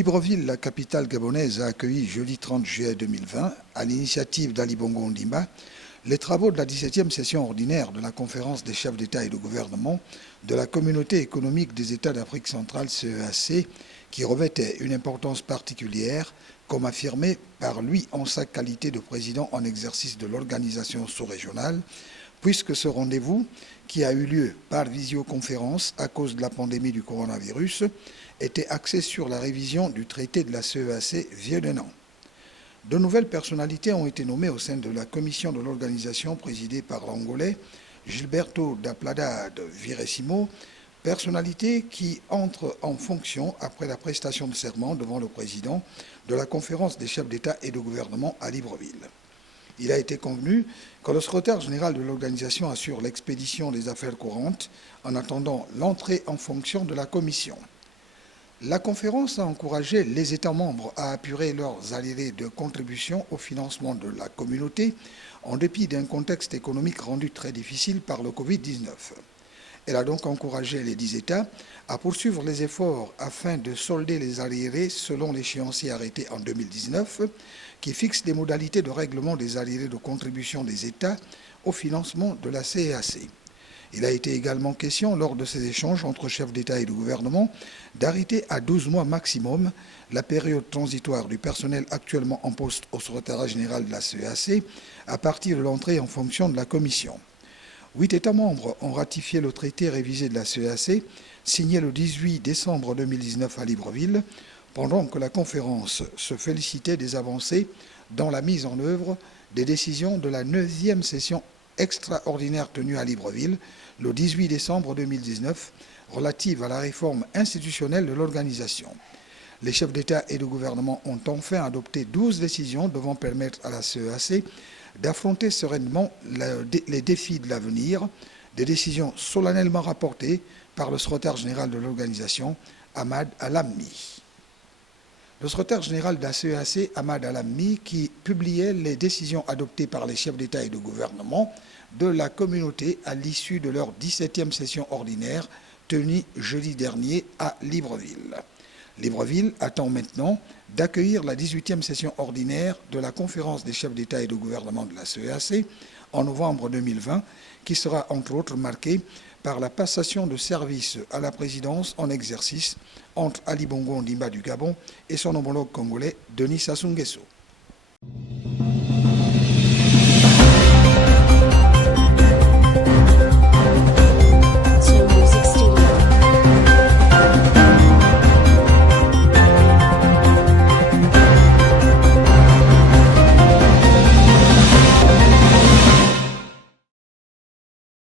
Libreville, la capitale gabonaise, a accueilli jeudi 30 juillet 2020, à l'initiative d'Ali Bongo Ondimba, les travaux de la 17e session ordinaire de la conférence des chefs d'État et de gouvernement de la Communauté économique des États d'Afrique centrale, CEAC, qui revêtait une importance particulière, comme affirmé par lui en sa qualité de président en exercice de l'organisation sous-régionale, puisque ce rendez-vous, qui a eu lieu par visioconférence à cause de la pandémie du coronavirus, était axé sur la révision du traité de la CEAC vieux d'un an. De nouvelles personnalités ont été nommées au sein de la commission de l'organisation présidée par l'Angolais Gilberto da Plada de Viresimo, personnalité qui entre en fonction après la prestation de serment devant le président de la conférence des chefs d'État et de gouvernement à Libreville. Il a été convenu que le secrétaire général de l'organisation assure l'expédition des affaires courantes en attendant l'entrée en fonction de la commission. La conférence a encouragé les États membres à apurer leurs arriérés de contribution au financement de la communauté en dépit d'un contexte économique rendu très difficile par le Covid-19. Elle a donc encouragé les 10 États à poursuivre les efforts afin de solder les arriérés selon l'échéancier arrêté en 2019 qui fixe les modalités de règlement des arriérés de contribution des États au financement de la CEAC. Il a été également question, lors de ces échanges entre chefs d'État et de gouvernement, d'arrêter à 12 mois maximum la période transitoire du personnel actuellement en poste au secrétariat général de la CEAC à partir de l'entrée en fonction de la Commission. 8 États membres ont ratifié le traité révisé de la CEAC, signé le 18 décembre 2019 à Libreville, pendant que la conférence se félicitait des avancées dans la mise en œuvre des décisions de la 9e session extraordinaire tenue à Libreville le 18 décembre 2019 relative à la réforme institutionnelle de l'organisation. Les chefs d'État et de gouvernement ont enfin adopté 12 décisions devant permettre à la CEAC d'affronter sereinement les défis de l'avenir, des décisions solennellement rapportées par le secrétaire général de l'organisation, Ahmad Alammi. Le secrétaire général de la CEAC, Ahmad Alammi, qui publiait les décisions adoptées par les chefs d'État et de gouvernement de la communauté à l'issue de leur 17e session ordinaire tenue jeudi dernier à Libreville. Libreville attend maintenant d'accueillir la 18e session ordinaire de la conférence des chefs d'État et de gouvernement de la CEAC en novembre 2020, qui sera entre autres marquée par la passation de service à la présidence en exercice entre Ali Bongo Ondimba du Gabon et son homologue congolais Denis Sassou Nguesso.